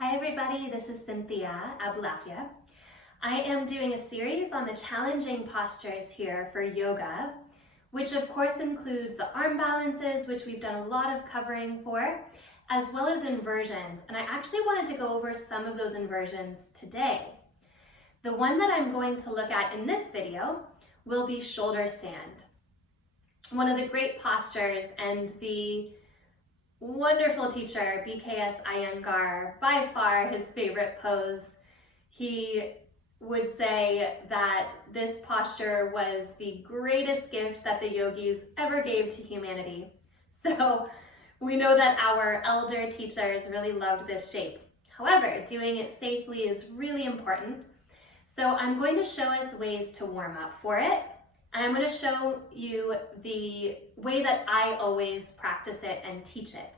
Hi everybody, this is Cynthia Abulafia. I am doing a series on the challenging postures here for yoga, which of course includes the arm balances, which we've done a lot of covering for, as well as inversions. And I actually wanted to go over some of those inversions today. The one that I'm going to look at in this video will be shoulder stand. One of the great postures, and the wonderful teacher, BKS Iyengar, by far his favorite pose. He would say that this posture was the greatest gift that the yogis ever gave to humanity. So we know that our elder teachers really loved this shape. However, doing it safely is really important. So I'm going to show us ways to warm up for it. And I'm going to show you the way that I always practice it and teach it.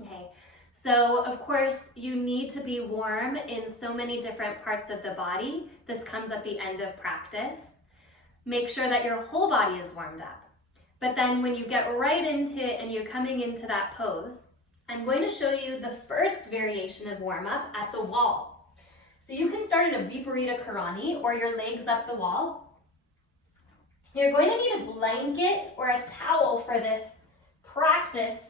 Okay, so of course you need to be warm in so many different parts of the body. This comes at the end of practice. Make sure that your whole body is warmed up. But then when you get right into it and you're coming into that pose, I'm going to show you the first variation of warm up at the wall. So you can start in a Viparita Karani, or your legs up the wall. You're going to need a blanket or a towel for this practice.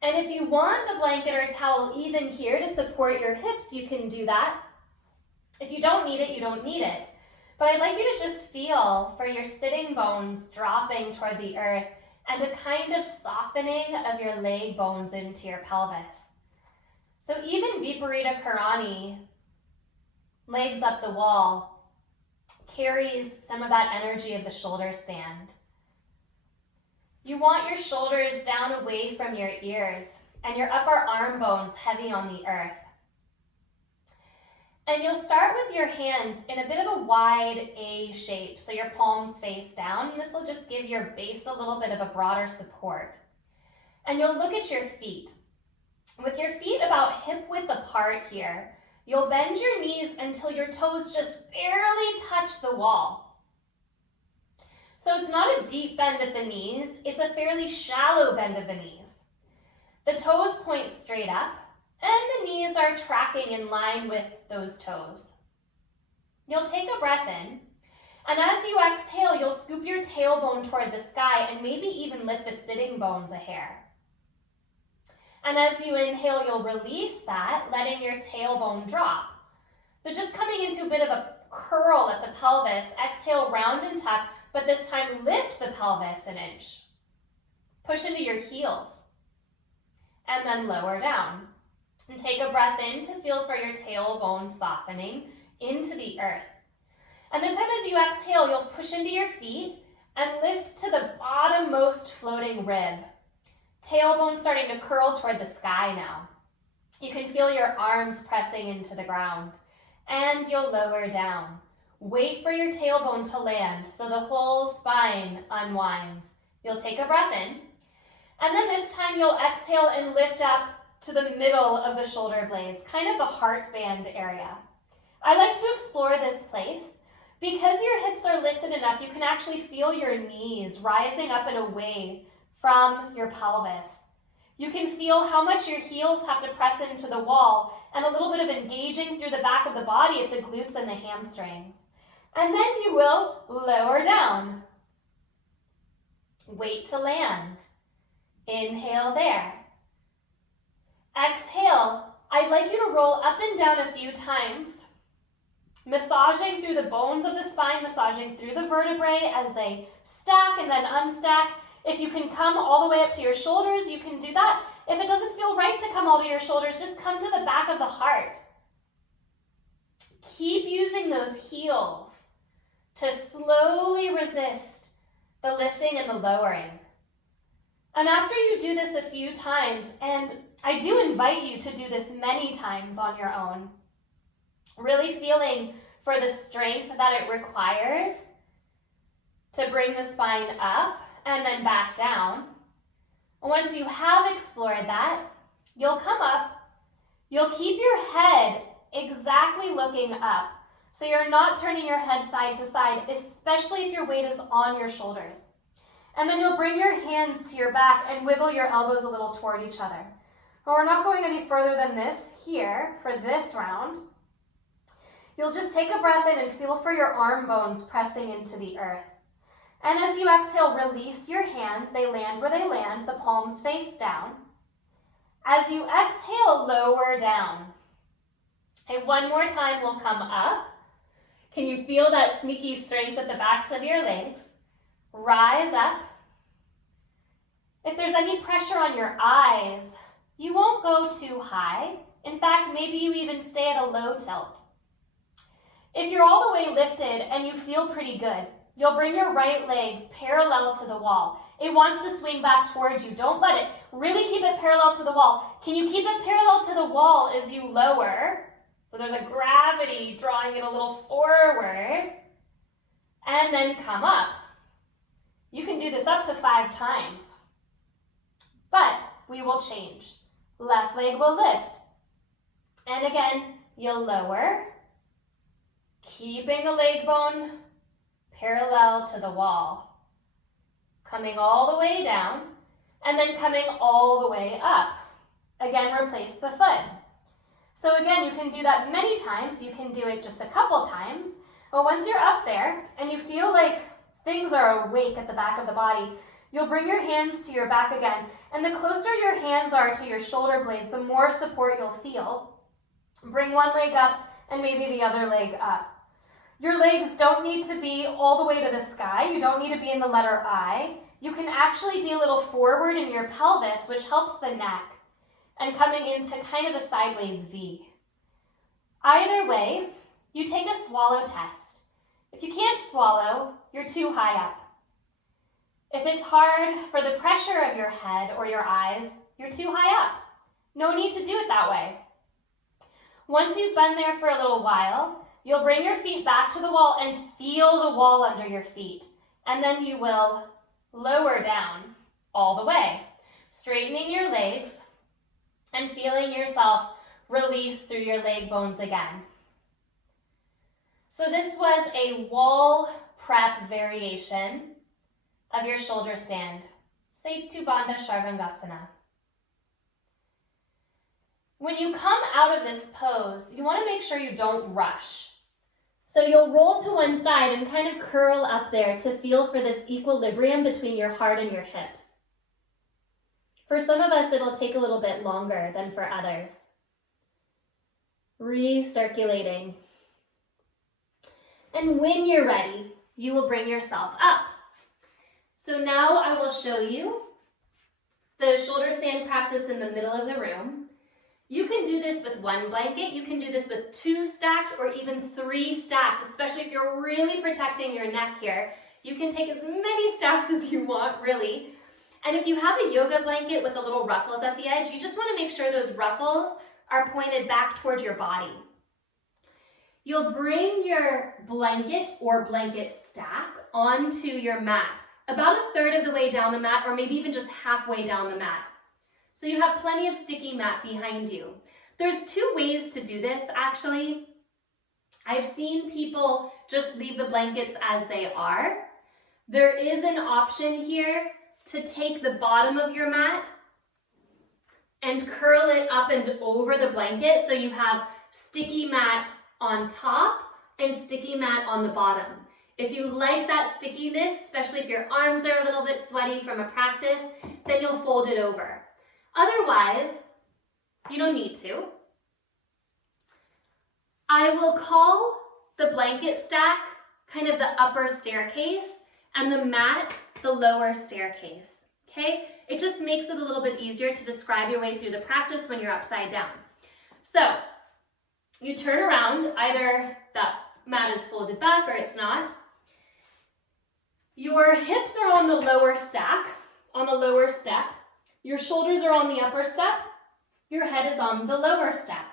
And if you want a blanket or a towel even here to support your hips, you can do that. If you don't need it, you don't need it. But I'd like you to just feel for your sitting bones dropping toward the earth and a kind of softening of your leg bones into your pelvis. So even Viparita Karani, legs up the wall, carries some of that energy of the shoulder stand. You want your shoulders down away from your ears and your upper arm bones heavy on the earth. And you'll start with your hands in a bit of a wide A shape, so your palms face down. And this will just give your base a little bit of a broader support. And you'll look at your feet. With your feet about hip width apart here, you'll bend your knees until your toes just barely touch the wall. So it's not a deep bend at the knees, it's a fairly shallow bend of the knees. The toes point straight up, and the knees are tracking in line with those toes. You'll take a breath in, and as you exhale, you'll scoop your tailbone toward the sky and maybe even lift the sitting bones a hair. And as you inhale, you'll release that, letting your tailbone drop. So just coming into a bit of a curl at the pelvis, exhale, round and tuck, but this time lift the pelvis an inch. Push into your heels, and then lower down. And take a breath in to feel for your tailbone softening into the earth. And this time as you exhale, you'll push into your feet and lift to the bottommost floating rib. Tailbone starting to curl toward the sky now. You can feel your arms pressing into the ground, and you'll lower down. Wait for your tailbone to land so the whole spine unwinds. You'll take a breath in, and then this time you'll exhale and lift up to the middle of the shoulder blades, kind of the heart band area. I like to explore this place because your hips are lifted enough, you can actually feel your knees rising up and away from your pelvis. You can feel how much your heels have to press into the wall and a little bit of engaging through the back of the body at the glutes and the hamstrings. And then you will lower down. Wait to land. Inhale there. Exhale. I'd like you to roll up and down a few times, massaging through the bones of the spine, massaging through the vertebrae as they stack and then unstack. If you can come all the way up to your shoulders, you can do that. If it doesn't feel right to come all to your shoulders, just come to the back of the heart. Keep using those heels to slowly resist the lifting and the lowering. And after you do this a few times, and I do invite you to do this many times on your own, really feeling for the strength that it requires to bring the spine up and then back down. Once you have explored that, you'll come up, you'll keep your head exactly looking up. So you're not turning your head side to side, especially if your weight is on your shoulders. And then you'll bring your hands to your back and wiggle your elbows a little toward each other. But we're not going any further than this here for this round. You'll just take a breath in and feel for your arm bones pressing into the earth. And as you exhale, release your hands. They land where they land, the palms face down. As you exhale, lower down. Okay, one more time, we'll come up. Can you feel that sneaky strength at the backs of your legs? Rise up. If there's any pressure on your eyes, you won't go too high. In fact, maybe you even stay at a low tilt. If you're all the way lifted and you feel pretty good, you'll bring your right leg parallel to the wall. It wants to swing back towards you. Don't let it. Really keep it parallel to the wall. Can you keep it parallel to the wall as you lower? So there's a gravity drawing it a little forward. And then come up. You can do this up to 5 times. But we will change. Left leg will lift. And again, you'll lower, keeping the leg bone parallel to the wall. Coming all the way down, and then coming all the way up. Again, replace the foot. So again, you can do that many times. You can do it just a couple times. But once you're up there and you feel like things are awake at the back of the body, you'll bring your hands to your back again. And the closer your hands are to your shoulder blades, the more support you'll feel. Bring one leg up and maybe the other leg up. Your legs don't need to be all the way to the sky. You don't need to be in the letter I. You can actually be a little forward in your pelvis, which helps the neck, and coming into kind of a sideways V. Either way, you take a swallow test. If you can't swallow, you're too high up. If it's hard for the pressure of your head or your eyes, you're too high up. No need to do it that way. Once you've been there for a little while, you'll bring your feet back to the wall and feel the wall under your feet. And then you will lower down all the way, straightening your legs and feeling yourself release through your leg bones again. So this was a wall prep variation of your shoulder stand, Setu Bandha Sharvangasana. When you come out of this pose, you want to make sure you don't rush. So you'll roll to one side and kind of curl up there to feel for this equilibrium between your heart and your hips. For some of us, it'll take a little bit longer than for others. Recirculating. And when you're ready, you will bring yourself up. So now I will show you the shoulder stand practice in the middle of the room. You can do this with one blanket. You can do this with 2 stacked or even 3 stacked, especially if you're really protecting your neck here. You can take as many stacks as you want, really. And if you have a yoga blanket with the little ruffles at the edge, you just want to make sure those ruffles are pointed back towards your body. You'll bring your blanket or blanket stack onto your mat, about 1/3 of the way down the mat, or maybe even just halfway down the mat. So you have plenty of sticky mat behind you. There's 2 ways to do this, actually. I've seen people just leave the blankets as they are. There is an option here to take the bottom of your mat and curl it up and over the blanket so you have sticky mat on top and sticky mat on the bottom. If you like that stickiness, especially if your arms are a little bit sweaty from a practice, then you'll fold it over. Otherwise, you don't need to. I will call the blanket stack kind of the upper staircase and the mat the lower staircase, okay? It just makes it a little bit easier to describe your way through the practice when you're upside down. So, you turn around, either that mat is folded back or it's not. Your hips are on the lower stack, on the lower step. Your shoulders are on the upper step. Your head is on the lower step.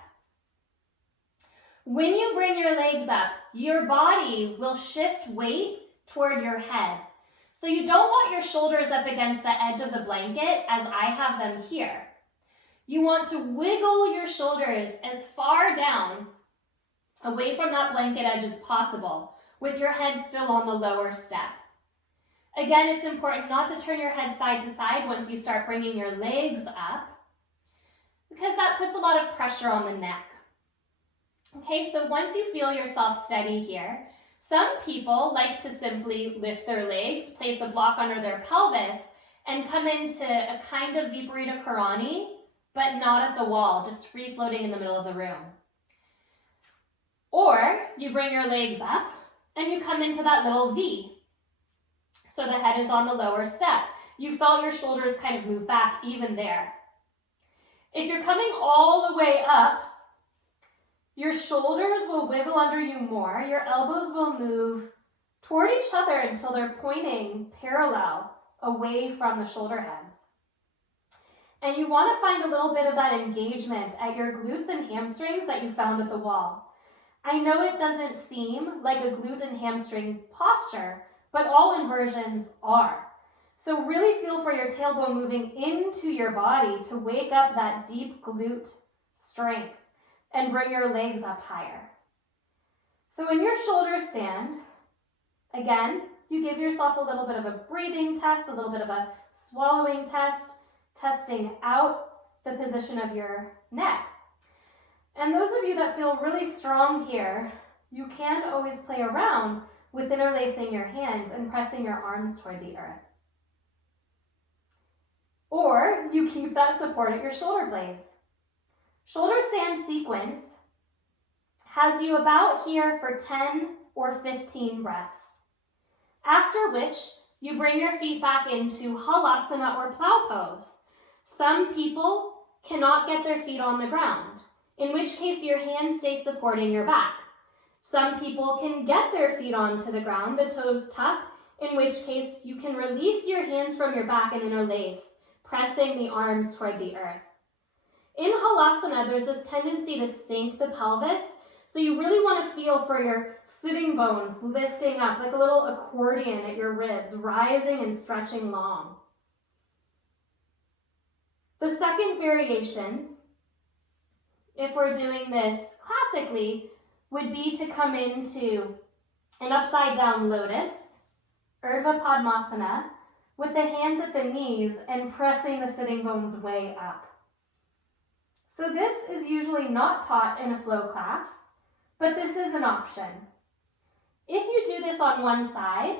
When you bring your legs up, your body will shift weight toward your head. So you don't want your shoulders up against the edge of the blanket as I have them here. You want to wiggle your shoulders as far down away from that blanket edge as possible, with your head still on the lower step. Again, it's important not to turn your head side to side once you start bringing your legs up. lot of pressure on the neck. Okay, so once you feel yourself steady here, some people like to simply lift their legs, place a block under their pelvis, and come into a kind of Viparita Karani, but not at the wall, just free floating in the middle of the room. Or you bring your legs up and you come into that little V. So the head is on the lower step. You felt your shoulders kind of move back even there. If you're coming all the way up, your shoulders will wiggle under you more. Your elbows will move toward each other until they're pointing parallel away from the shoulder heads. And you want to find a little bit of that engagement at your glutes and hamstrings that you found at the wall. I know it doesn't seem like a glute and hamstring posture, but all inversions are. So really feel for your tailbone moving into your body to wake up that deep glute strength and bring your legs up higher. So in your shoulder stand, again, you give yourself a little bit of a breathing test, a little bit of a swallowing test, testing out the position of your neck. And those of you that feel really strong here, you can always play around with interlacing your hands and pressing your arms toward the earth. Or you keep that support at your shoulder blades. Shoulder stand sequence has you about here for 10 or 15 breaths. After which, you bring your feet back into halasana or plow pose. Some people cannot get their feet on the ground, in which case your hands stay supporting your back. Some people can get their feet onto the ground, the toes tuck, in which case you can release your hands from your back and interlace, pressing the arms toward the earth. In halasana, there's this tendency to sink the pelvis, so you really want to feel for your sitting bones lifting up like a little accordion at your ribs, rising and stretching long. The second variation, if we're doing this classically, would be to come into an upside down lotus, Urdhva Padmasana, with the hands at the knees and pressing the sitting bones way up. So this is usually not taught in a flow class, but this is an option. If you do this on one side,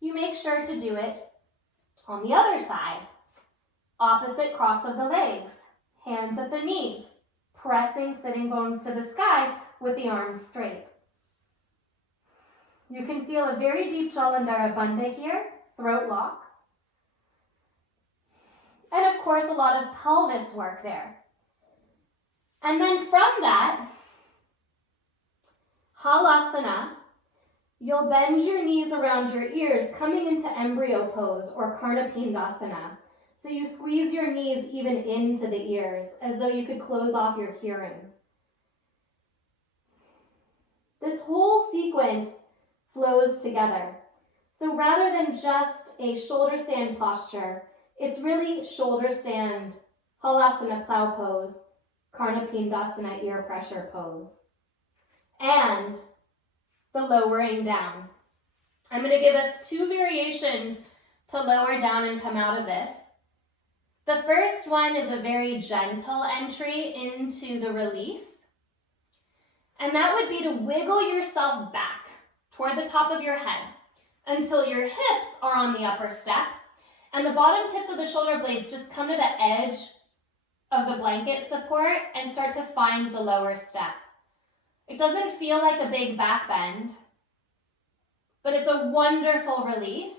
you make sure to do it on the other side. Opposite cross of the legs, hands at the knees, pressing sitting bones to the sky with the arms straight. You can feel a very deep Jalandhara Bandha here, throat lock. And of course, a lot of pelvis work there. And then from that, halasana, you'll bend your knees around your ears, coming into embryo pose or Karnapindasana. So you squeeze your knees even into the ears, as though you could close off your hearing. This whole sequence flows together. So rather than just a shoulder stand posture, it's really shoulder stand, halasana plow pose, Karnapindasana ear pressure pose, and the lowering down. I'm going to give us two variations to lower down and come out of this. The first one is a very gentle entry into the release, and that would be to wiggle yourself back toward the top of your head until your hips are on the upper step and the bottom tips of the shoulder blades just come to the edge of the blanket support and start to find the lower step. It doesn't feel like a big back bend, but it's a wonderful release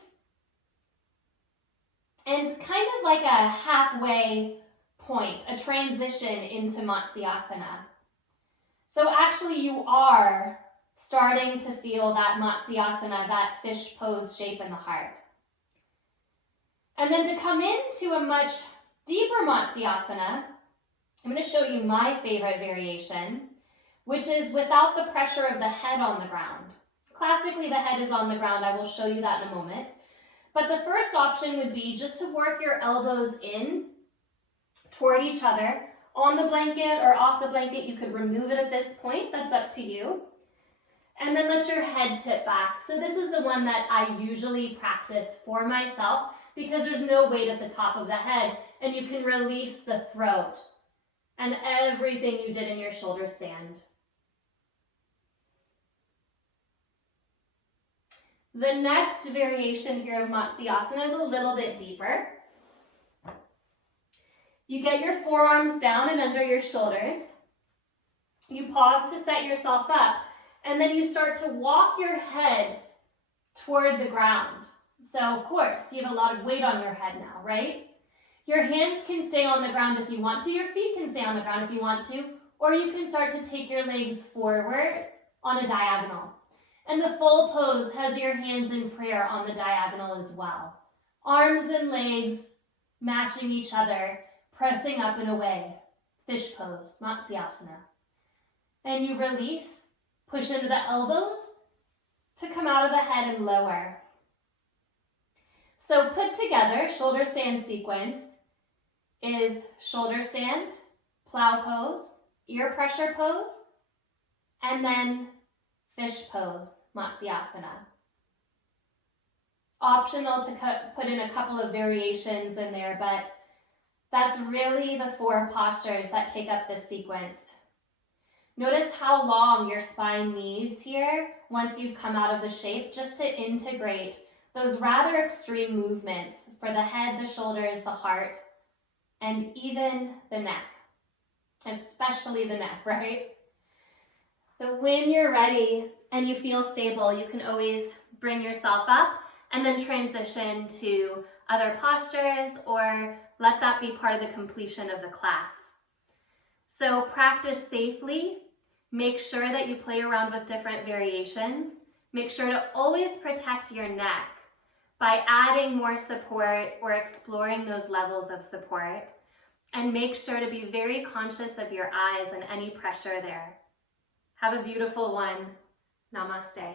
and kind of like a halfway point, a transition into Matsyasana. So actually you are starting to feel that Matsyasana, that fish pose shape in the heart. And then to come into a much deeper Matsyasana, I'm going to show you my favorite variation, which is without the pressure of the head on the ground. Classically, the head is on the ground. I will show you that in a moment. But the first option would be just to work your elbows in toward each other on the blanket or off the blanket. You could remove it at this point. That's up to you. And then let your head tip back. So this is the one that I usually practice for myself because there's no weight at the top of the head and you can release the throat and everything you did in your shoulder stand. The next variation here of Matsyasana is a little bit deeper. You get your forearms down and under your shoulders. You pause to set yourself up, and then you start to walk your head toward the ground. So, of course, you have a lot of weight on your head now, right? Your hands can stay on the ground if you want to. Your feet can stay on the ground if you want to. Or you can start to take your legs forward on a diagonal. And the full pose has your hands in prayer on the diagonal as well. Arms and legs matching each other, pressing up and away. Fish pose, Matsyasana. And you release, push into the elbows to come out of the head and lower. So put together, shoulder stand sequence is shoulder stand, plow pose, ear pressure pose, and then fish pose, Matsyasana. Optional to put in a couple of variations in there, but that's really the 4 postures that take up this sequence. Notice how long your spine needs here once you've come out of the shape, just to integrate those rather extreme movements for the head, the shoulders, the heart, and even the neck, especially the neck, right? So when you're ready and you feel stable, you can always bring yourself up and then transition to other postures, or let that be part of the completion of the class. So practice safely. Make sure that you play around with different variations. Make sure to always protect your neck by adding more support or exploring those levels of support. And make sure to be very conscious of your eyes and any pressure there. Have a beautiful one. Namaste.